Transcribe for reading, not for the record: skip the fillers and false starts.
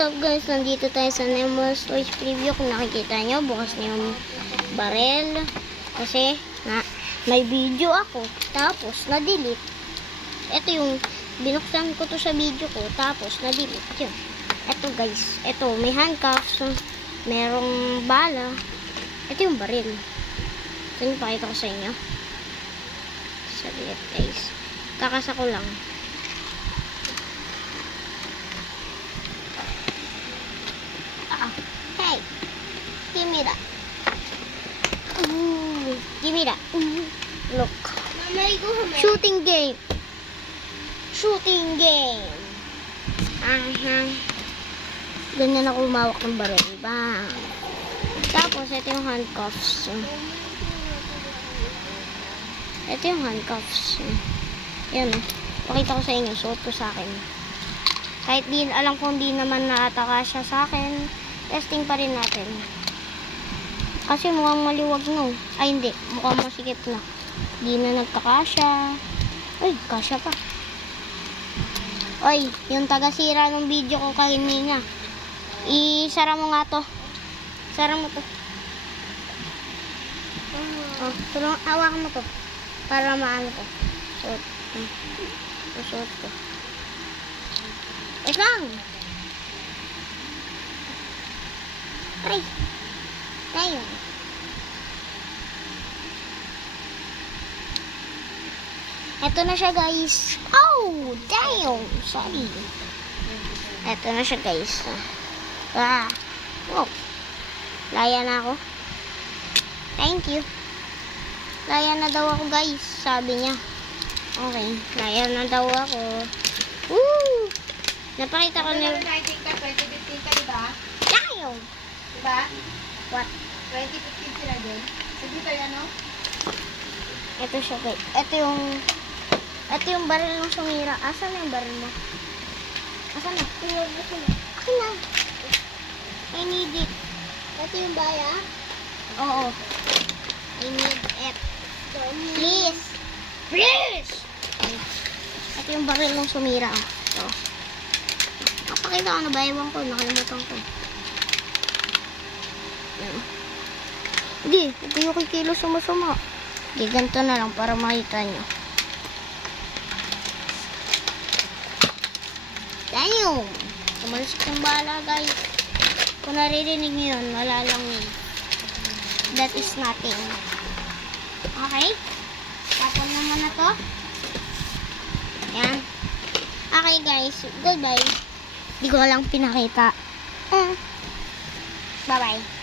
What's up guys, nandito tayo sa Nemo's Toys Preview. Kung nakikita nyo, bukas na yung barel. Kasi may video ako, tapos na-delete. Ito yung binuksan ko to sa video ko, tapos na-delete yun. Ito guys, ito may handcuffs, merong bala. Ito yung baril. Ito yung pakita ko sa inyo. Saglit guys, kakasa ko lang. Hey, give me that. Ooh, give me that. Ooh, look. Shooting game. Shooting game. Ganyan ako umawak ng baril. Bang. Tapos, ito yung handcuffs. Ito yung handcuffs. Yan. Pakita ko sa inyo. Suot ko sa akin. Kahit alam kong di naman naataka siya sa akin, testing pa rin natin. Kasi mukhang maliwag no. Ay hindi, mukhang masikip na. Di na nagkakasya. Uy, kasya pa. Uy, yung taga-sira ng video ko kanina. Isara mo nga to. Sara mo to. Oh, tulong, hawakan mo to. Para maano to. Suot. Suot ko. Lang. Ay. Tayo. Ito na siya guys. Oh, damn. Sorry. Ito na siya guys. Oh. Laya na ako. Thank you. Laya na daw ako guys. Sabi niya. Okay. Laya na daw ako. Woo! Napakita ko na. 2019 ka, 2015 ka, diba? Tayo! Diba? What? 2015 sila din. Sige tayo, ano? Ito siya guys. Ito yung baril ng sumira. Asan na yung baril mo? Asan na? Akin na. I need it. Ito yung baya? Oo. I need it. Please. Please! Ito yung baril ng sumira. Ito. Pakita ko na ba? Ewan ko. Nakalimutan ko. Yan. Hindi. Huwag kayo kikilo sumasama. Hindi. Ganito na lang para makita nyo. Tayo. Tumalas yung bala guys. Kung naririnig nyo yun, wala lang yun. That is nothing. Okay? Tapon naman na to. Yan. Okay guys. Goodbye. Hindi ko lang pinakita. Bye-bye.